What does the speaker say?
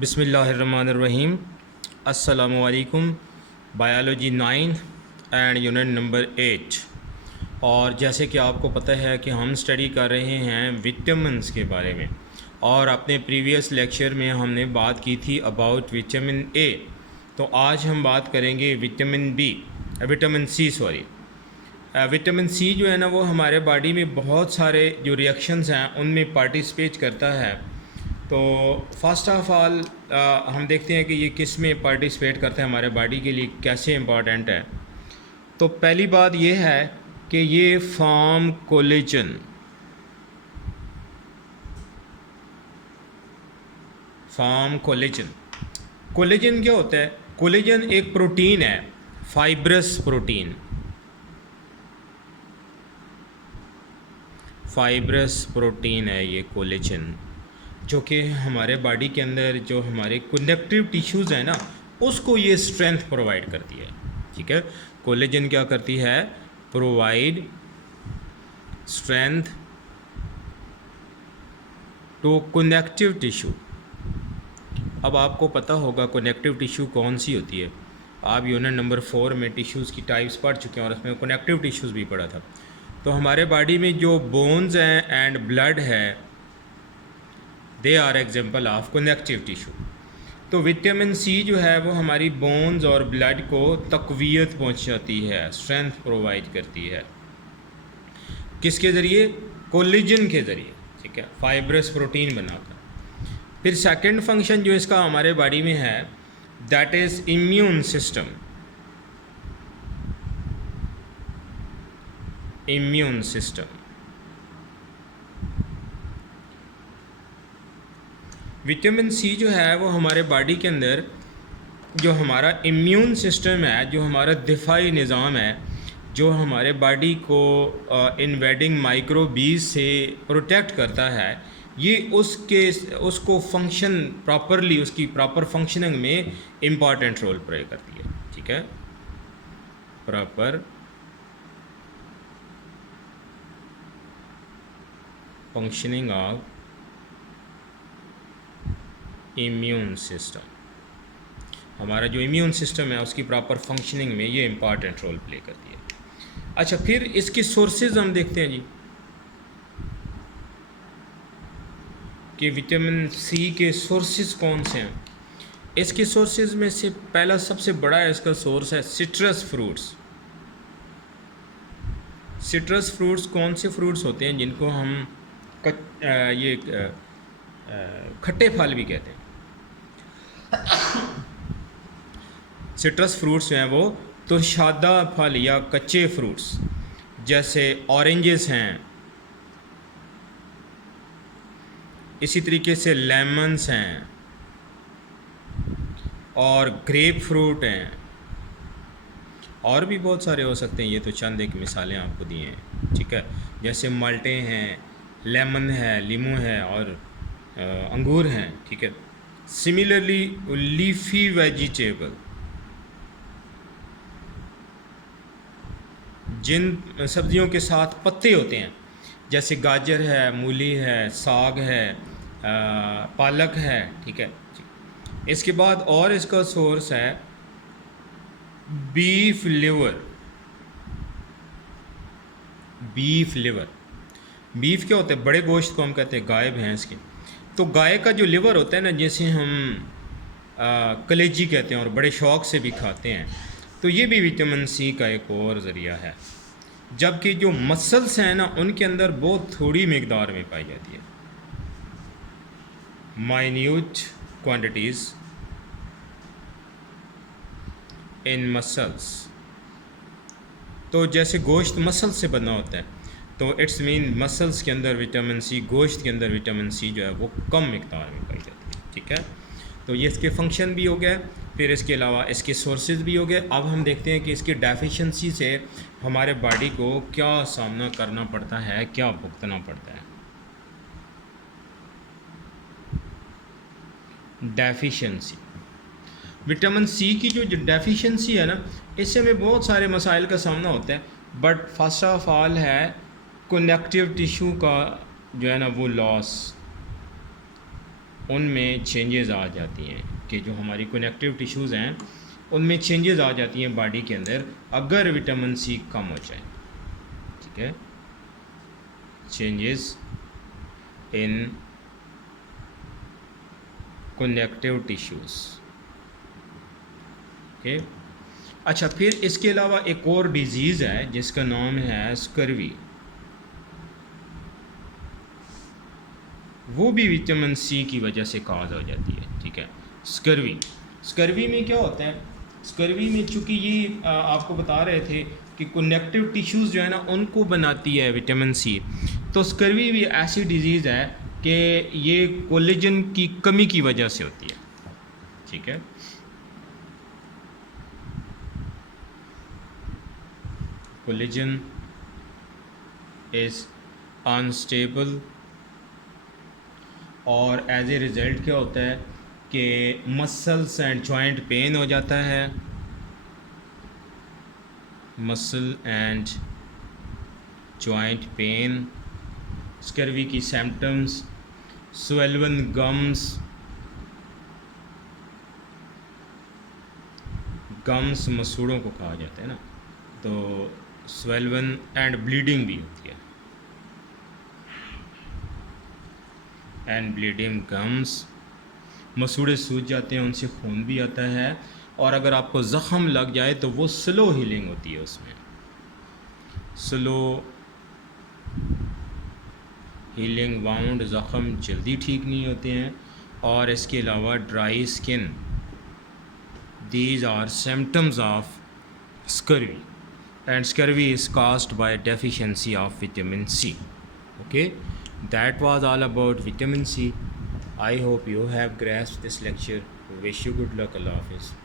बिस्मिल्लाहिर्रहमानिर्रहीम। अस्सलामुअलैकुम। Biology 9 and unit number 8। और जैसे कि आपको पता है कि हम स्टडी कर रहे हैं विटामिन्स के बारे में, और अपने प्रीवियस लेक्चर में हमने बात की थी अबाउट विटामिन ए। तो आज हम बात करेंगे vitamin C sorry. Vitamin C जो है ना, वो हमारे बॉडी में बहुत सारे जो रिएक्शंस हैं उनमें पार्टिसिपेट करता है। तो फर्स्ट ऑफ ऑल हम देखते हैं कि ये किस में पार्टिसिपेट करता है, हमारे बॉडी के लिए कैसे इम्पॉर्टेंट है। तो पहली बात ये है कि ये फॉर्म कोलेजन कोलेजन क्या होता है? कोलेजन एक प्रोटीन है, फाइब्रस प्रोटीन है ये कोलेजन, जो कि हमारे बॉडी के अंदर जो हमारे कनेक्टिव टिश्यूज़ हैं ना, उसको ये स्ट्रेंथ प्रोवाइड करती है। ठीक है, कोलेजन क्या करती है? Provide strength to connective tissue. अब आपको पता होगा कनेक्टिव टिश्यू कौन सी होती है। आप यूनिट नंबर 4 में टिश्यूज़ की टाइप्स पढ़ चुके हैं और उसमें कनेक्टिव टिश्यूज़ भी पढ़ा था। तो हमारे बॉडी में जो बोन्स हैं एंड ब्लड है, they are example of connective tissue. तो विटामिन सी जो है वो हमारी बोन्स और ब्लड को तक़वियत पहुंचाती है, स्ट्रेंथ प्रोवाइड करती है। किसके ज़रिए? कोलेजन के ज़रिए। ठीक है, फाइब्रस प्रोटीन बनाकर। फिर सेकंड फंक्शन जो इसका हमारे बॉडी में है, that is immune system. Vitamin C जो है वो हमारे बॉडी के अंदर जो हमारा इम्यून सिस्टम है, जो हमारा दिफाई निज़ाम है, जो हमारे बॉडी को इन्वेडिंग माइक्रोबीज से प्रोटेक्ट करता है, ये उसको फंक्शन प्रॉपरली, उसकी प्रॉपर फंक्शनिंग में इम्पॉर्टेंट रोल प्ले करती है। ठीक है, proper functioning of immune system, हमारा जो इम्यून सिस्टम है उसकी प्रॉपर फंक्शनिंग में ये इम्पॉर्टेंट रोल प्ले करती है। अच्छा, फिर इसकी सोर्सेज हम देखते हैं जी कि विटामिन सी के सोर्सेज कौन से हैं। इसके सोर्सेज में से पहला सबसे बड़ा इसका सोर्स है सिट्रस फ्रूट्स। सिट्रस फ्रूट्स कौन से फ्रूट्स होते हैं? जिनको हम खट्टे फल भी कहते हैं। सिट्रस फ्रूट्स जो हैं वो तो शादा फल या कच्चे फ्रूट्स, जैसे ऑरेंजेस हैं, इसी तरीके से लेमन्स हैं और ग्रेप फ्रूट हैं, और भी बहुत सारे हो सकते हैं। ये तो चंद एक मिसालें आपको दी हैं। ठीक है, जैसे माल्टे हैं, लेमन है, लीमू है और अंगूर हैं। ठीक है, सिमिलरली लीफी वेजिटेबल, जिन सब्जियों के साथ पत्ते होते हैं, जैसे गाजर है, मूली है, साग है, पालक है। ठीक है, इसके बाद और इसका सोर्स है बीफ लिवर। बीफ क्या होता है? बड़े गोश्त को हम कहते हैं गाय भैंस के। तो गाय का जो लिवर होता है ना, जिसे हम कलेजी कहते हैं और बड़े शौक़ से भी खाते हैं, तो ये भी विटामिन सी का एक और ज़रिया है। जबकि जो मसल्स हैं ना, उनके अंदर बहुत थोड़ी मिकदार में पाई जाती है, माइन्यूट क्वांटिटीज़ इन मसल्स। तो जैसे गोश्त मसल से बना होता है, तो इट्स मीन मसल्स के अंदर विटामिन सी, गोश्त के अंदर विटामिन सी जो है वो कम मिकदार में पाई जाती है। ठीक है, तो ये इसके फंक्शन भी हो गए, फिर इसके अलावा इसके सोर्सेज भी हो गए। अब हम देखते हैं कि इसकी डेफिशिएंसी से हमारे बॉडी को क्या सामना करना पड़ता है, क्या भुगतना पड़ता है। डेफिशिएंसी, विटामिन सी की जो डेफिशिएंसी है ना, इससे हमें बहुत सारे मसाइल का सामना होता है। बट फर्स्ट ऑफ ऑल है कनेक्टिव टिश्यू का जो है ना वो लॉस। उनमें चेंजेस आ जाती हैं कि जो हमारी कनेक्टिव टिश्यूज़ हैं उनमें चेंजेस आ जाती हैं बॉडी के अंदर अगर विटामिन सी कम हो जाए, ठीक है। Changes in connective tissues, okay. अच्छा, फिर इसके अलावा एक और डिज़ीज़ है जिसका नाम है स्कर्वी। वो भी विटामिन सी की वजह से काज हो जाती है, ठीक है। स्कर्वी में क्या होता है, स्कर्वी में चूँकि ये आपको बता रहे थे कि कनेक्टिव टिश्यूज़ जो है ना उनको बनाती है विटामिन सी, तो स्कर्वी भी ऐसी डिज़ीज़ है कि ये कोलेजन की कमी की वजह से होती है, ठीक है। कोलेजन इज़ अनस्टेबल और एज ए रिज़ल्ट क्या होता है कि मसल्स एंड जॉइंट पेन हो जाता है, muscle and joint pain. Scurvy की सिम्टम्स स्वेल्वन गम्स मसूड़ों को कहा जाता है ना, तो स्वेल्वन एंड ब्लीडिंग भी होती है, एंड ब्लीडिंग गम्स, मसूड़े सूज जाते हैं, उनसे खून भी आता है, और अगर आपको ज़ख़म लग जाए तो वो स्लो हीलिंग होती है, उसमें स्लो हीलिंग, वाउंड ज़ख़म जल्दी ठीक नहीं होते हैं। और इसके अलावा dry skin, these are symptoms of scurvy, and scurvy is caused by deficiency of vitamin C. Okay, that was all about vitamin C. I hope you have grasped this lecture. Wish you good luck. Allah Hafiz.